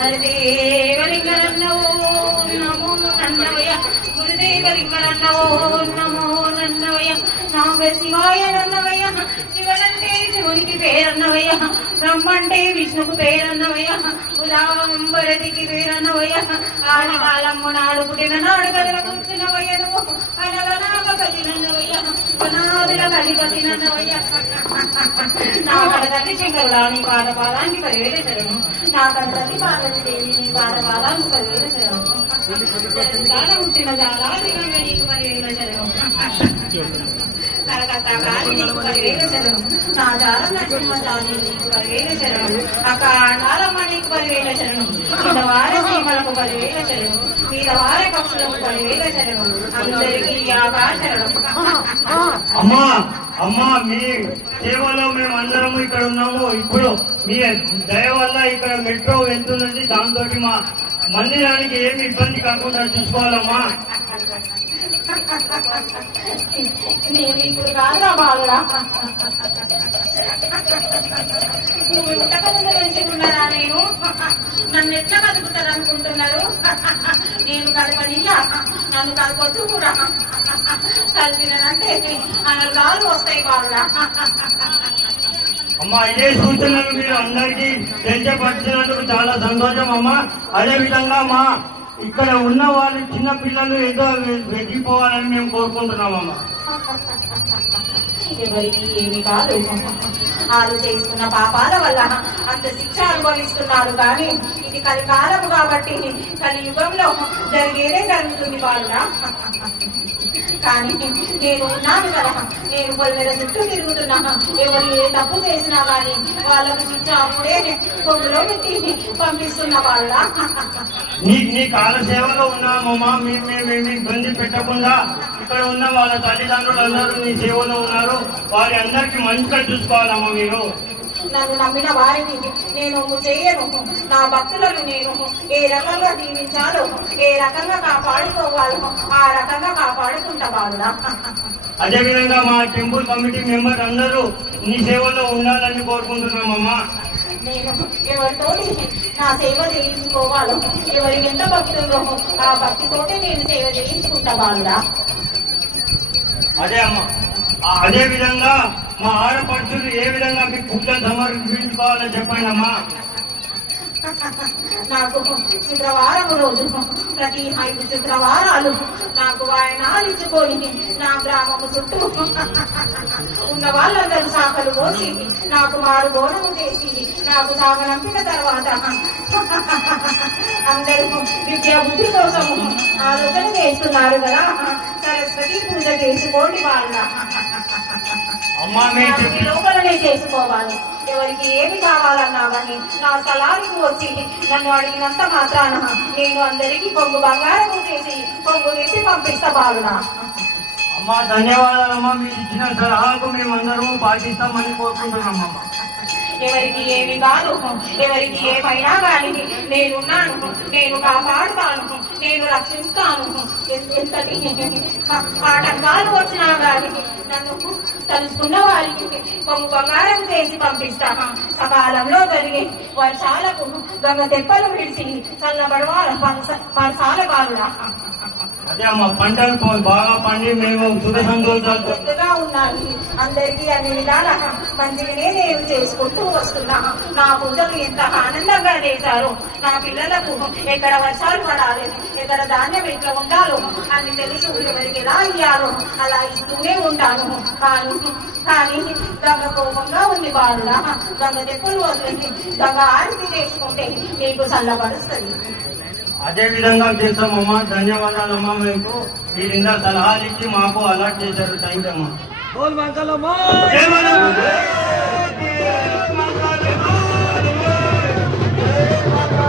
హరిదేవలింగనన్నవో నమో నన్నవయ గురుదేవలింగనన్నవో నమో నన్నవయ నామ శివాయ నన్నవయ శివనంటే శివునికి పేరన్నవయ బ్రహ్మంటే విష్ణుకు పేరన్నవయ ఉదాంబరదికి పేరన్నవయ ఆది కాలమ్ము నాడు పుట్టిన నాడు కదల కూర్చున్నవయ నువ్వు అనగనాగ కదినన్నవయ అనాదుల కలిపతినన్నవయ నా కడతల్లి శంకరుడా నీ పాదానికి పరివేల శరణం నా కడతల్లి పార్వతి దేవి నీ పాదానికి పరివేల శరణం పుట్టిన జాలాదిగంగ నీకు పరివేల శరణం కలకత్తా కాలి నీకు పరివేల శరణం నా జాలం నరసింహ జాలి నీకు పరివేల శరణం అకాండాలమ్మ నీకు పరివేల శరణం ఇదవార సీమలకు పరివేల శరణం ఇదవార పక్షులకు పరివేల శరణం అందరికీ ఆకాశరణం. అమ్మా అమ్మా మీ సేవలో మేము అందరము ఇక్కడ ఉన్నాము. ఇప్పుడు మీ దయ వల్ల ఇక్కడ మెట్రో వెళ్తున్నది. దాంతో మా మందిరానికి ఏమి ఇబ్బంది కాకుండా చూసుకోవాలమ్మా. నేను ఇప్పుడు కాదురా బాలుడా, నువ్వు ఇంతకముందు పెంచుకున్నారా? నేను నన్ను ఎట్లా కదుపుతారు అనుకుంటున్నారు? నేను కదపనియా, నన్ను కదపొద్దు కూడా. కలిపినంటే అనగాలు వస్తాయి బాలుడా. అమ్మా ఇదే సూచనలు మీరు అందరికీ తెలియపరిచినందుకు చాలా సంతోషం అమ్మా. అదే విధంగా మా ఇక్కడ ఉన్న వాళ్ళు చిన్న పిల్లలు ఏదో వెతికిపోవాలని మేము కోరుకుంటున్నామమ్మా. ఎవరికి ఏమి కాదు, వాళ్ళు చేస్తున్న పాపాల వల్ల అంత శిక్ష అనుభవిస్తున్నారు. కానీ ఇది కలికాలము కాబట్టి కలియుగంలో జరిగేదే జరుగుతుంది బాలుడా. కానీ నేను ఉన్నాను కదా, నేను పొలిమేర చుట్టూ తిరుగుతున్నా. ఎవరు ఏ తప్పు చేసినా కానీ వాళ్ళకు శిక్ష అప్పుడే పొంగులో పెట్టి పంపిస్తున్న వాళ్ళ. నీ కాల సేవలో ఉన్నామమ్మా. మేము ఇబ్బంది పెట్టకుండా ఇక్కడ ఉన్న వాళ్ళ తల్లిదండ్రులు అందరూ నీ సేవలో ఉన్నారు. వారి అందరికీ మంచిగా చూసుకోవాలమ్మా. మీరు నన్ను నమ్మిన వారిని నేను చేయను. నా భక్తులను నేను ఏ రకంగా దీవించాలో, ఏ రకంగా కాపాడుకోవాలో ఆ రకంగా కాపాడుకుంటా వాళ్ళ. అదేవిధంగా మా టెంపుల్ కమిటీ మెంబర్స్ అందరూ నీ సేవలో ఉండాలని కోరుకుంటున్నామమ్మా. నేను ఎవరితోటి నా సేవ చేయించుకోవాలో, ఎవరికి ఎంత భక్తుందో ఆ భక్తితోటి నేను సేవ చేయించుకుంటా వాళ్ళ. అదే అమ్మా. అదే విధంగా మా ఆడపడుచులు ఏ విధంగా మీకు పూజలు సమర్పించుకోవాలని చెప్పండి అమ్మా. నాకు శుక్రవారం రోజు ప్రతి 5 శుక్రవారాలు నాకు వాయనాలు ఇచ్చుకొని నా గ్రామము చుట్టూ ఉన్న వాళ్ళందరూ శాఖలు పోసి నాకు మారు బోనము చేసి నాకు సాగనంపిన తర్వాత అందరూ విద్యా బుద్ధి కోసము ఆలోచన చేస్తున్నారు కదా. సరస్వతి పూజ చేసుకోండి వాళ్ళ. లోపలనే చేసుకోవాలి. ఎవరికి ఏమి కావాలన్నా కానీ నా స్థలానికి వచ్చి నన్ను అడిగినంత మాత్రాన నేను అందరికీ కొంగు బంగారము చేసి కొంగు నెట్టి పంపిస్తా బాలుడా. అమ్మా ధన్యవాదాలమ్మా. మీరు ఇచ్చిన సలహాకు మేము అందరము పాటిస్తామని కోరుకుంటున్నామమ్మా. ఎవరికి ఏమి కాదు, ఎవరికి ఏమైనా కానీ నేనున్నాను, నేను కాపాడుతాను, నేను రక్షిస్తాను. ఎంతటి ఆటంకాలు వచ్చినా కానీ నన్ను తలుసుకున్న వారికి కొంగు బంగారం చేసి పంపిస్తా. సకాలంలో జరిగే వర్షాలకు గంగ తెప్పలు విడిచి చల్లబడవాల పరసాల బాలుడా. అదే అమ్మా పంటలు బాగా పండి మేము సుఖ సంతోషాలుగా ఉండాలి. అందరికీ అన్ని విధాల మంచిగానే నేను చేసుకుంటూ వస్తున్నా. నా పూజలు ఎంత ఆనందంగా చేశారో, నా పిల్లలకు ఎక్కడ వర్షాలు పడాలి, ఎక్కడ ధాన్యం ఎట్లా ఉండాలో అని తెలుసు. ఎవరికి ఎలా ఇయ్యాలో అలా ఇస్తూనే ఉంటాను. కానీ గంగ కోపంగా ఉంది బాలుడా. గంగ తెప్పులు వదిలి గంగ ఆరతి చేసుకుంటే నీకు చల్లబరుస్తుంది. అదే విధంగా చేస్తామమ్మా. ధన్యవాదాలమ్మా. మీకు మీరిందా సలహాలు ఇచ్చి మాకు అలర్ట్ చేశారు. థ్యాంక్ యూ అమ్మా.